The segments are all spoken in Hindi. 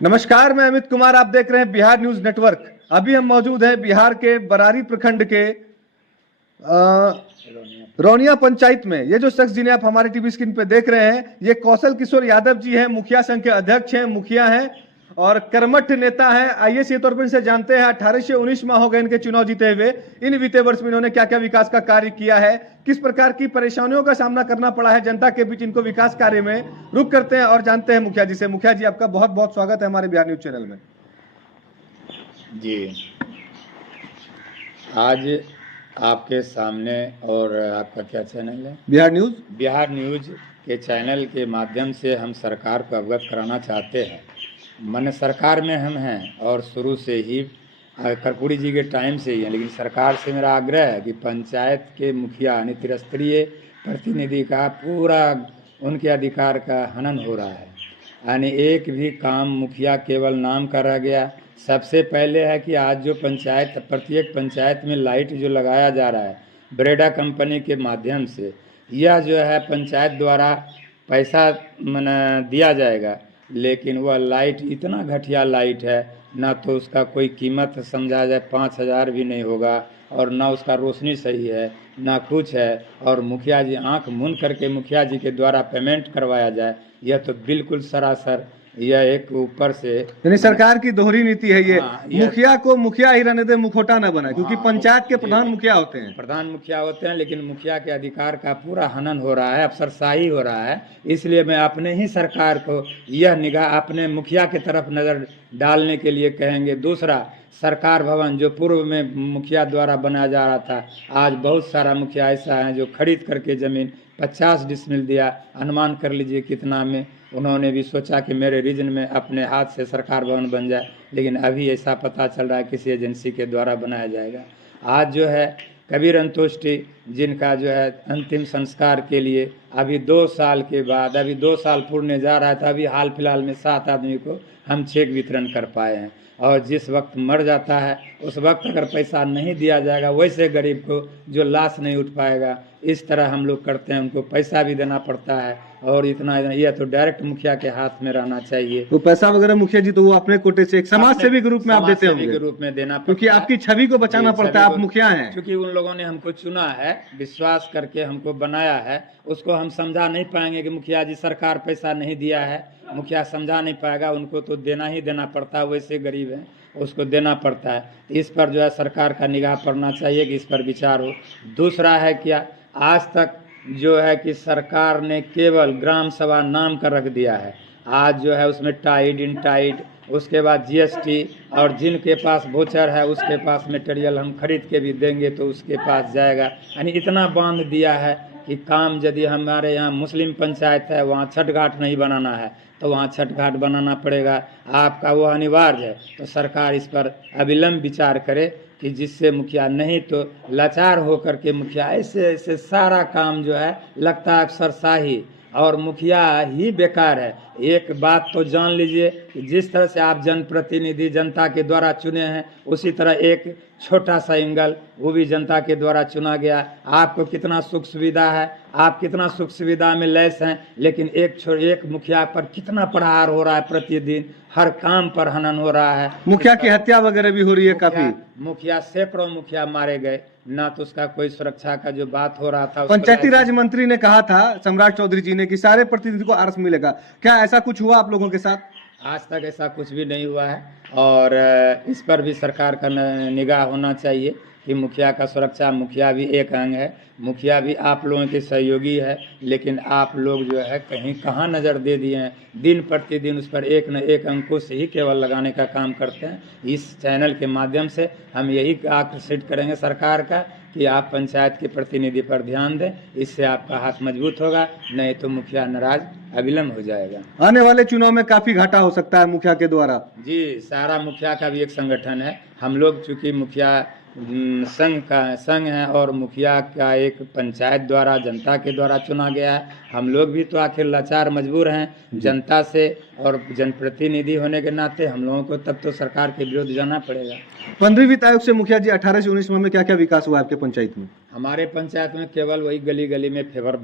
नमस्कार, मैं अमित कुमार। आप देख रहे हैं बिहार न्यूज नेटवर्क। अभी हम मौजूद हैं बिहार के बरारी प्रखंड के रौनिया पंचायत में। ये जो शख्स जिन्हें आप हमारे टीवी स्क्रीन पे देख रहे हैं, ये कौशल किशोर यादव जी हैं, मुखिया संघ के अध्यक्ष हैं, मुखिया हैं और कर्मठ नेता हैं। आइए सीधे तौर पर इनसे जानते हैं 18 से 19 माह हो गए इनके चुनाव जीते हुए। इन बीते वर्ष में इन्होंने क्या क्या विकास का कार्य किया है, किस प्रकार की परेशानियों का सामना करना पड़ा है जनता के बीच इनको विकास कार्य में। रुक करते हैं और जानते हैं मुखिया जी से। मुखिया जी, आपका बहुत बहुत स्वागत है हमारे बिहार न्यूज चैनल में। जी, आज आपके सामने और आपका क्या चैनल है? बिहार न्यूज। बिहार न्यूज के चैनल के माध्यम से हम सरकार को अवगत कराना चाहते हैं। मन सरकार में हम हैं और शुरू से ही कर्पूरी जी के टाइम से ही है, लेकिन सरकार से मेरा आग्रह है कि पंचायत के मुखिया यानी त्रिस्तरीय प्रतिनिधि का पूरा उनके अधिकार का हनन हो रहा है। यानी एक भी काम मुखिया केवल नाम का रह गया। सबसे पहले है कि आज जो पंचायत प्रत्येक पंचायत में लाइट जो लगाया जा रहा है ब्रेडा कंपनी के माध्यम से, यह जो है पंचायत द्वारा पैसा दिया जाएगा, लेकिन वह लाइट इतना घटिया लाइट है, ना तो उसका कोई कीमत समझा जाए 5,000 भी नहीं होगा और ना उसका रोशनी सही है, ना कुछ है। और मुखिया जी आंख मूंद करके मुखिया जी के द्वारा पेमेंट करवाया जाए, यह तो बिल्कुल सरासर यह एक ऊपर से यानी सरकार की दोहरी नीति है ये। ये मुखिया को मुखिया ही रहने दे, मुखौटा न बनाए, क्योंकि पंचायत के प्रधान जी, मुखिया होते हैं। प्रधान मुखिया होते हैं, लेकिन मुखिया के अधिकार का पूरा हनन हो रहा है, अफसरशाही हो रहा है। इसलिए मैं अपने ही सरकार को यह निगाह अपने मुखिया की तरफ नज़र डालने के लिए कहेंगे। दूसरा, सरकार भवन जो पूर्व में मुखिया द्वारा बनाया जा रहा था, आज बहुत सारा मुखिया ऐसा है जो खरीद करके ज़मीन 50 डिसमिल दिया। अनुमान कर लीजिए कितना में उन्होंने भी सोचा कि मेरे रीजन में अपने हाथ से सरकार भवन बन जाए, लेकिन अभी ऐसा पता चल रहा है किसी एजेंसी के द्वारा बनाया जाएगा। आज जो है कबीर अंतोष्टि जिनका जो है अंतिम संस्कार के लिए अभी 2 साल के बाद, अभी 2 साल पूर्णने जा रहा था, अभी हाल फिलहाल में 7 आदमी को हम चेक वितरण कर पाए हैं। और जिस वक्त मर जाता है उस वक्त अगर पैसा नहीं दिया जाएगा, वैसे गरीब को जो लाश नहीं उठ पाएगा, इस तरह हम लोग करते हैं, उनको पैसा भी देना पड़ता है। और इतना यह तो डायरेक्ट मुखिया के हाथ में रहना चाहिए। तो पैसा वगैरह मुखिया जी तो वो अपने कोटे से एक समाज सेवी के रूप में आप देते होंगे, के रूप में देना पड़ता क्योंकि आपकी छवि को बचाना पड़ता है। आप मुखिया हैं, क्योंकि उन लोगों ने हमको चुना है, विश्वास करके हमको बनाया है। उसको हम समझा नहीं पाएंगे कि मुखिया जी सरकार पैसा नहीं दिया है, मुखिया समझा नहीं पाएगा। उनको तो देना ही देना पड़ता है, वैसे गरीब है उसको देना पड़ता है। इस पर जो है सरकार का निगाह पड़ना चाहिए कि इस पर विचार हो। दूसरा है क्या, आज तक जो है कि सरकार ने केवल ग्राम सभा नाम का रख दिया है। आज जो है उसमें टाइड इन टाइड, उसके बाद जीएसटी, और जिनके पास वोचर है उसके पास मटेरियल हम खरीद के भी देंगे तो उसके पास जाएगा। यानी इतना बांध दिया है कि काम यदि हमारे यहाँ मुस्लिम पंचायत है, वहाँ छठ घाट नहीं बनाना है तो वहाँ छठ घाट बनाना पड़ेगा, आपका वो अनिवार्य है। तो सरकार इस पर अविलंब विचार करे कि जिससे मुखिया नहीं तो लाचार होकर के मुखिया ऐसे ऐसे सारा काम जो है लगता है अफसरशाही और मुखिया ही बेकार है। एक बात तो जान लीजिए कि जिस तरह से आप जनप्रतिनिधि जनता के द्वारा चुने हैं, उसी तरह एक छोटा सा एंगल वो भी जनता के द्वारा चुना गया। आपको कितना सुख सुविधा है, आप कितना सुख सुविधा में लैस हैं, लेकिन एक मुखिया पर कितना प्रहार हो रहा है, प्रतिदिन हर काम पर हनन हो रहा है। मुखिया की हत्या वगैरह भी हो रही है काफी। मुखिया सैकड़ों मुखिया मारे गए, ना तो उसका कोई सुरक्षा का जो बात हो रहा था। पंचायती राज मंत्री ने कहा था, सम्राट चौधरी जी ने, कि सारे प्रतिनिधि को आर्स मिलेगा। क्या ऐसा कुछ हुआ आप लोगों के साथ? आज तक ऐसा कुछ भी नहीं हुआ है और इस पर भी सरकार का निगाह होना चाहिए कि मुखिया का सुरक्षा। मुखिया भी एक अंग है, मुखिया भी आप लोगों के सहयोगी है, लेकिन आप लोग जो है कहीं कहाँ नज़र दे दिए हैं। दिन प्रतिदिन उस पर एक न एक अंकुश ही केवल लगाने का काम करते हैं। इस चैनल के माध्यम से हम यही आकर्षित करेंगे सरकार का कि आप पंचायत के प्रतिनिधि पर ध्यान दें, इससे आपका हाथ मजबूत होगा, नहीं तो मुखिया नाराज अविलंब हो जाएगा। आने वाले चुनाव में काफी घाटा हो सकता है मुखिया के द्वारा। जी, सारा मुखिया का भी एक संगठन है। हम लोग चूँकि मुखिया संघ है और मुखिया का एक पंचायत द्वारा जनता के द्वारा चुना गया है। हम लोग भी तो आखिर लाचार मजबूर हैं जनता से, और जनप्रतिनिधि होने के नाते हम लोगों को तब तो सरकार के विरुद्ध जाना पड़ेगा। 15वीं वित्त आयोग से मुखिया जी 18 से 19 माह में क्या क्या विकास हुआ आपके पंचायत में? हमारे पंचायत में केवल वही गली गली में फेवर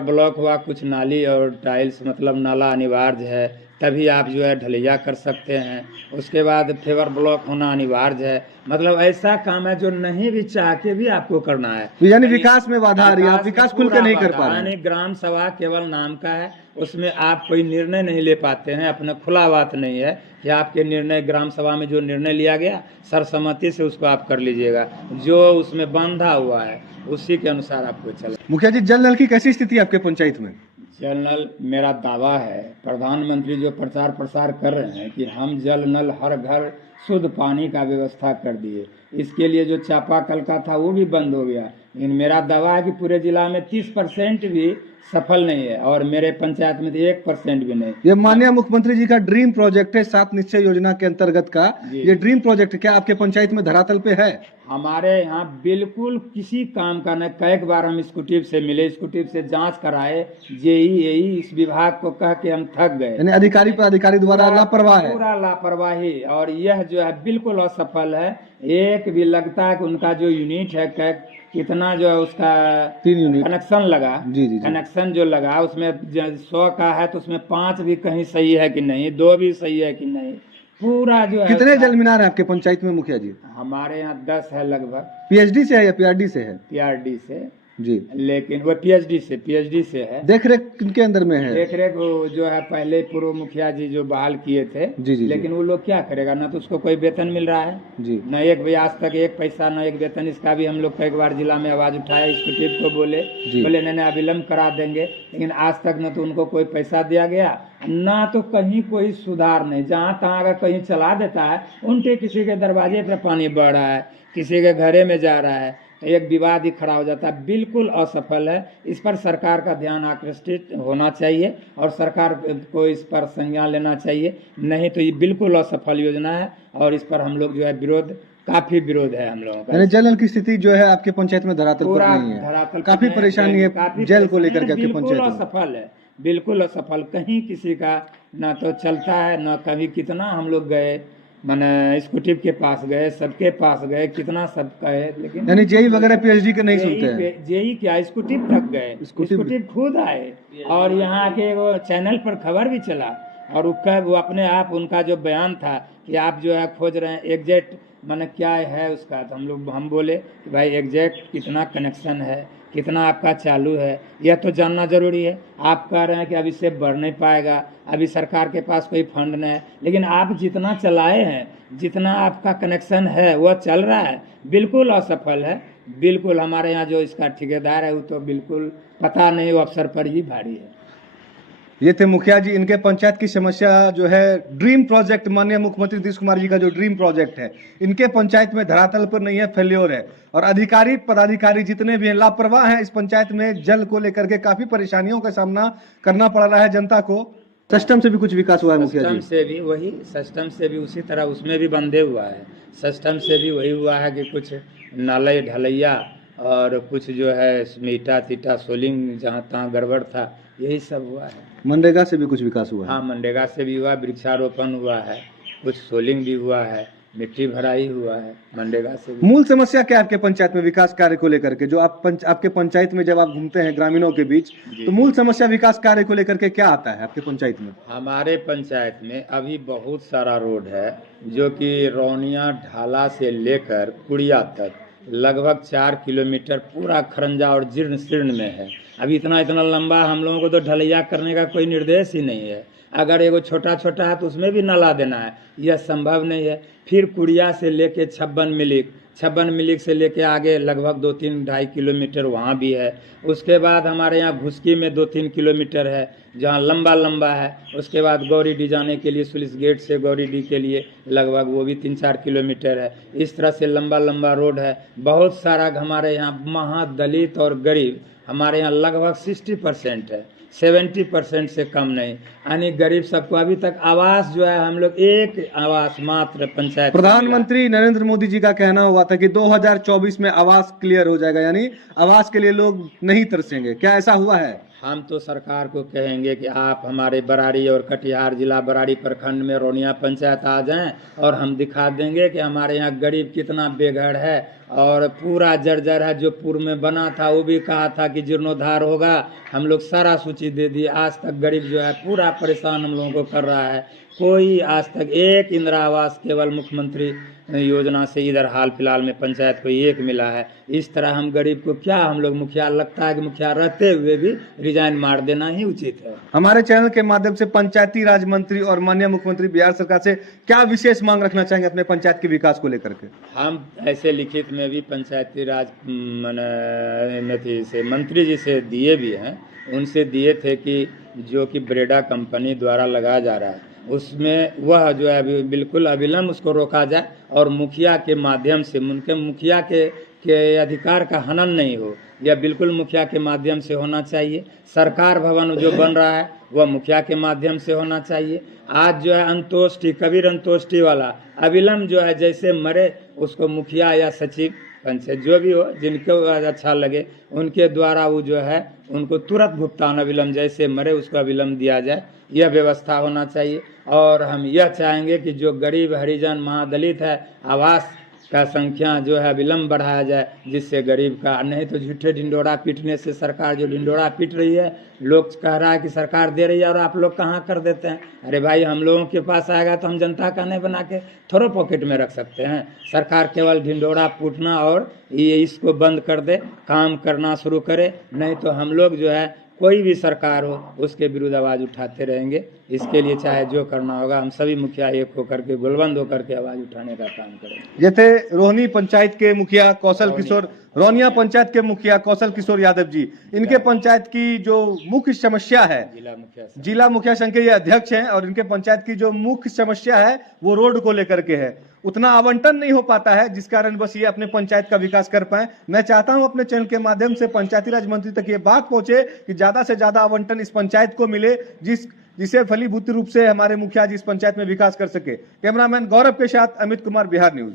ब्लॉक हुआ, कुछ नाली और टाइल्स मतलब नाला अनिवार्य है, तभी आप जो है ढलैया कर सकते हैं। उसके बाद फेवर ब्लॉक होना अनिवार्य है। मतलब ऐसा काम है जो नहीं भी चाह के भी आपको करना है। तो यानी विकास में बाधा आ रही है, आप में विकास खुल के पूरा नहीं कर बाधा, पा रहे यानी हैं। ग्राम सभा केवल नाम का है, उसमें आप कोई निर्णय नहीं ले पाते हैं। अपना खुला बात नहीं है कि आपके निर्णय ग्राम सभा में जो निर्णय लिया गया सर्वसम्मति से उसको आप कर लीजिएगा। जो उसमें बांधा हुआ है उसी के अनुसार आपको चला। मुखिया जी, जल नल की कैसी स्थिति है आपके पंचायत में? जल नल मेरा दावा है, प्रधानमंत्री जो प्रचार प्रसार कर रहे हैं कि हम जल नल हर घर शुद्ध पानी का व्यवस्था कर दिए, इसके लिए जो चापाकल का था वो भी बंद हो गया। लेकिन मेरा दावा है कि पूरे जिला में 30% भी सफल नहीं है और मेरे पंचायत में तो 1% भी नहीं। ये माननीय मुख्यमंत्री जी का ड्रीम प्रोजेक्ट है, 7 निश्चय योजना के अंतर्गत का ये ड्रीम प्रोजेक्ट क्या आपके पंचायत में धरातल पे है? हमारे यहाँ बिल्कुल किसी काम का न। कई बार हम स्कूटी से मिले, स्कूटी से जांच कराए, यही इस विभाग को कह के हम थक गए। यानी अधिकारी पर अधिकारी द्वारा लापरवाह है, पूरा लापरवाही। और यह जो है बिल्कुल असफल है। एक भी लगता है कि उनका जो यूनिट है कितना जो है उसका 3 यूनिट कनेक्शन लगा, जी। कनेक्शन जो लगा उसमें 100 का है तो उसमें 5 भी कहीं सही है कि नहीं, 2 भी सही है कि नहीं, पूरा जो है। कितने जल मीनार है आपके पंचायत में मुखिया जी? हमारे यहाँ 10 है लगभग। पीएचडी से है या पीआरडी से है? पीआरडी से जी, लेकिन वो पीएचडी से है। देख रेख किनके अंदर में है? देख रेख जो है पहले पूर्व मुखिया जी जो बहाल किए थे। जी। लेकिन वो लोग क्या करेगा, ना तो उसको कोई वेतन मिल रहा है जी, न एक भी आज तक एक पैसा न एक वेतन। इसका भी हम लोग कई बार जिला में आवाज उठाया, एक्जीक्यूटिव को बोले नहीं अविलंब करा देंगे, लेकिन आज तक न तो उनको कोई पैसा दिया गया, ना तो कहीं कोई सुधार नहीं। जहाँ तहाँ अगर कहीं चला देता है, उनके किसी के दरवाजे पर पानी बह रहा है, किसी के घरे में जा रहा है, एक विवाद ही खड़ा हो जाता है। बिल्कुल असफल है। इस पर सरकार का ध्यान आकृष्टित होना चाहिए और सरकार को इस पर संज्ञान लेना चाहिए, नहीं तो ये बिल्कुल असफल योजना है और इस पर हम लोग जो है काफी विरोध है हम लोगों का। जल की स्थिति जो है आपके पंचायत में धरातल पर नहीं है, धरातल काफी परेशानी है जल को लेकर के आपके पंचायत में। असफल है, बिल्कुल असफल। कहीं किसी का ना तो चलता है, ना कभी कितना हम लोग गए, मैंने स्कूटी के पास गए, सबके पास गए, कितना सब कहे, लेकिन यानी जेई वगैरह पीएचडी के नहीं सुनते हैं। जेई क्या, स्कूटी तक गए, स्कूटी खुद आए और यहाँ के वो चैनल पर खबर भी चला और वो अपने आप उनका जो बयान था कि आप जो है खोज रहे हैं एग्जैक्ट मैंने क्या है उसका, तो हम बोले कि भाई एग्जैक्ट कितना कनेक्शन है, कितना आपका चालू है, यह तो जानना जरूरी है। आप कह रहे हैं कि अब इससे बढ़ नहीं पाएगा, अभी सरकार के पास कोई फंड नहीं है, लेकिन आप जितना चलाए हैं, जितना आपका कनेक्शन है वह चल रहा है, बिल्कुल असफल है। बिल्कुल हमारे यहाँ जो इसका ठेकेदार है वो तो बिल्कुल पता नहीं, वो अफसर पर ही भारी है। ये थे मुखिया जी, इनके पंचायत की समस्या जो है ड्रीम प्रोजेक्ट, माननीय मुख्यमंत्री नीतीश कुमार जी का जो ड्रीम प्रोजेक्ट है, इनके पंचायत में धरातल पर नहीं है, फेल्योर है। और अधिकारी पदाधिकारी जितने भी हैं लापरवाह हैं। इस पंचायत में जल को लेकर के काफी परेशानियों का सामना करना पड़ रहा है जनता को। सिस्टम से भी कुछ विकास हुआ है मुखिया जी? सिस्टम से भी उसी तरह उसमें भी बंधे हुआ है। सिस्टम से भी वही हुआ है कि कुछ नाले ढलैया और कुछ जो है मीठा तीटा सोलिंग जहाँ तहाँ गड़बड़ था, यही सब हुआ है। मनरेगा से भी कुछ विकास हुआ है? हाँ, मनरेगा से भी हुआ, वृक्षारोपण हुआ है, कुछ सोलिंग भी हुआ है, मिट्टी भराई हुआ है मनरेगा से भी। मूल समस्या क्या है आपके पंचायत में विकास कार्य को लेकर के? जो आपके पंचायत में जब आप घूमते हैं ग्रामीणों के बीच, तो मूल समस्या विकास कार्य को लेकर के क्या आता है आपके पंचायत में? हमारे पंचायत में अभी बहुत सारा रोड है जो कि रौनिया ढाला से लेकर कुड़िया तक लगभग 4 किलोमीटर पूरा खरंजा और जीर्ण शीर्ण में है। अभी इतना लंबा हम लोगों को तो ढलैया करने का कोई निर्देश ही नहीं है। अगर एगो छोटा है तो उसमें भी नाला देना है, यह संभव नहीं है। फिर कुड़िया से लेके 56 मिलिक से लेके आगे लगभग 2-3-2.5 किलोमीटर वहाँ भी है। उसके बाद हमारे यहाँ घुसकी में 2-3 किलोमीटर है जहाँ लंबा है। उसके बाद गौरीडी जाने के लिए सुलिस गेट से गौरीडी के लिए लगभग वो भी 3-4 किलोमीटर है। इस तरह से लंबा रोड है। बहुत सारा हमारे यहाँ महादलित और गरीब हमारे यहाँ लगभग 60% है, 70% से कम नहीं। यानी गरीब सबको अभी तक आवास जो है हम लोग एक आवास मात्र पंचायत। प्रधानमंत्री नरेंद्र मोदी जी का कहना हुआ था कि 2024 में आवास क्लियर हो जाएगा, यानी आवास के लिए लोग नहीं तरसेंगे, क्या ऐसा हुआ है? हम तो सरकार को कहेंगे कि आप हमारे बराड़ी और कटिहार जिला बराड़ी प्रखंड में रौनिया पंचायत आ जाएं और हम दिखा देंगे कि हमारे यहाँ गरीब कितना बेघर है और पूरा जर्जर है। जो पूर्व में बना था वो भी कहा था कि जीर्णोद्धार होगा, हम लोग सारा चीज़ दे दी। आज तक गरीब जो है पूरा परेशान हम लोगों को कर रहा है। कोई आज तक एक इंदिरा आवास केवल मुख्यमंत्री योजना से इधर हाल फिलहाल में पंचायत को एक मिला है। इस तरह हम गरीब को क्या, हम लोग मुखिया, लगता है कि मुखिया रहते हुए भी रिजाइन मार देना ही उचित है। हमारे चैनल के माध्यम से पंचायती राज मंत्री और माननीय मुख्यमंत्री बिहार सरकार से क्या विशेष मांग रखना चाहेंगे अपने पंचायत के विकास को लेकर के? हम ऐसे लिखित में भी पंचायती राज से मंत्री जी से दिए भी हैं। उनसे दिए थे कि जो कि ब्रेडा कंपनी द्वारा लगाया जा रहा है उसमें वह जो है बिल्कुल अविलंब उसको रोका जाए और मुखिया के माध्यम से उनके मुखिया के अधिकार का हनन नहीं हो। यह बिल्कुल मुखिया के माध्यम से होना चाहिए। सरकार भवन जो बन रहा है वह मुखिया के माध्यम से होना चाहिए। आज जो है अंतोष्टि, कबीर अंतोष्टि वाला अविलंब जो है जैसे मरे उसको मुखिया या सचिव पंचायत जो भी हो जिनको अच्छा लगे उनके द्वारा वो जो है उनको तुरंत भुगतान अविलंब जैसे मरे उसको अविलंब दिया जाए, यह व्यवस्था होना चाहिए। और हम यह चाहेंगे कि जो गरीब हरिजन महादलित है आवास का संख्या जो है विलम्ब बढ़ाया जाए, जिससे गरीब का, नहीं तो झूठे ढिंडोरा पीटने से सरकार जो ढिंडोरा पीट रही है, लोग कह रहा है कि सरकार दे रही है और आप लोग कहाँ कर देते हैं। अरे भाई, हम लोगों के पास आएगा तो हम जनता का नहीं बना के थोड़ा पॉकेट में रख सकते हैं। सरकार केवल ढिंडोरा पीटना और ये इसको बंद कर दे, काम करना शुरू करे, नहीं तो हम लोग जो है कोई भी सरकार हो उसके विरुद्ध आवाज़ उठाते रहेंगे। इसके लिए चाहे जो करना होगा हम सभी मुखिया एक होकर के बुलंद होकर के आवाज़ उठाने का काम करेंगे। ये थे रोहनी पंचायत के मुखिया कौशल किशोर, रोहनिया पंचायत के मुखिया कौशल किशोर यादव जी। इनके पंचायत की जो मुख्य समस्या है, जिला मुखिया संघ के ये अध्यक्ष हैं और इनके पंचायत की जो मुख्य समस्या है वो रोड को लेकर के है। उतना आवंटन नहीं हो पाता है जिस कारण बस ये अपने पंचायत का विकास कर पाए। मैं चाहता हूं अपने चैनल के माध्यम से पंचायती राज मंत्री तक ये बात पहुंचे कि ज्यादा से ज्यादा आवंटन इस पंचायत को मिले, जिसे फलीभूत रूप से हमारे मुखिया जी इस पंचायत में विकास कर सके। कैमरामैन गौरव के साथ अमित कुमार, बिहार न्यूज।